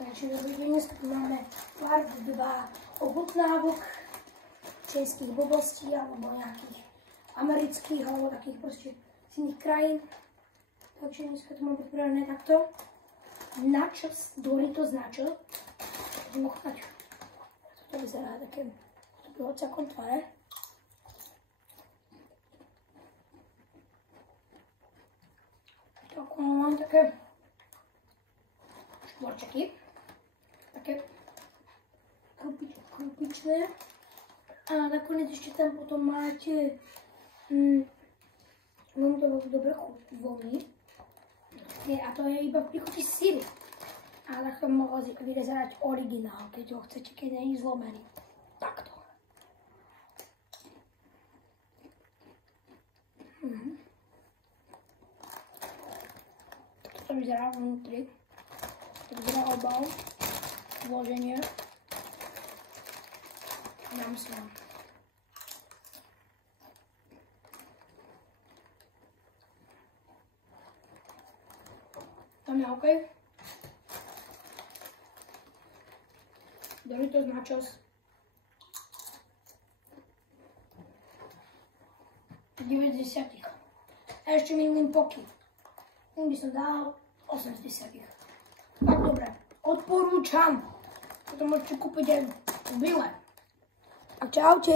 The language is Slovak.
Takže dnes máme part 2 ochutnávok českých blbostí alebo nejakých amerických alebo takých proste z iných krajín. Takže dneska to mám pripravené takto. Nachos, Doritos nachos. Budem ochutnať. Toto vyzerá také hociakom tvare. Tak mám také štvorčeky. Také krupičné. A nakoniec ešte tam potom máte veľmi to veľmi dobre voní. A to je iba v príchuti syru. A takto mohol vyzerať originál, keď ho chcete, keď nie je zlomený. Takto. Takto to vyzerá vnútri. Tak vyzerá obal, vloženie. Dám si vám. Tam je OK. Doritos nachos. 90. A ešte minulým poky. Tým by som dal 80. Tak dobre, odporúčam. Potom môžete kúpiť aj v Bile. A čaute.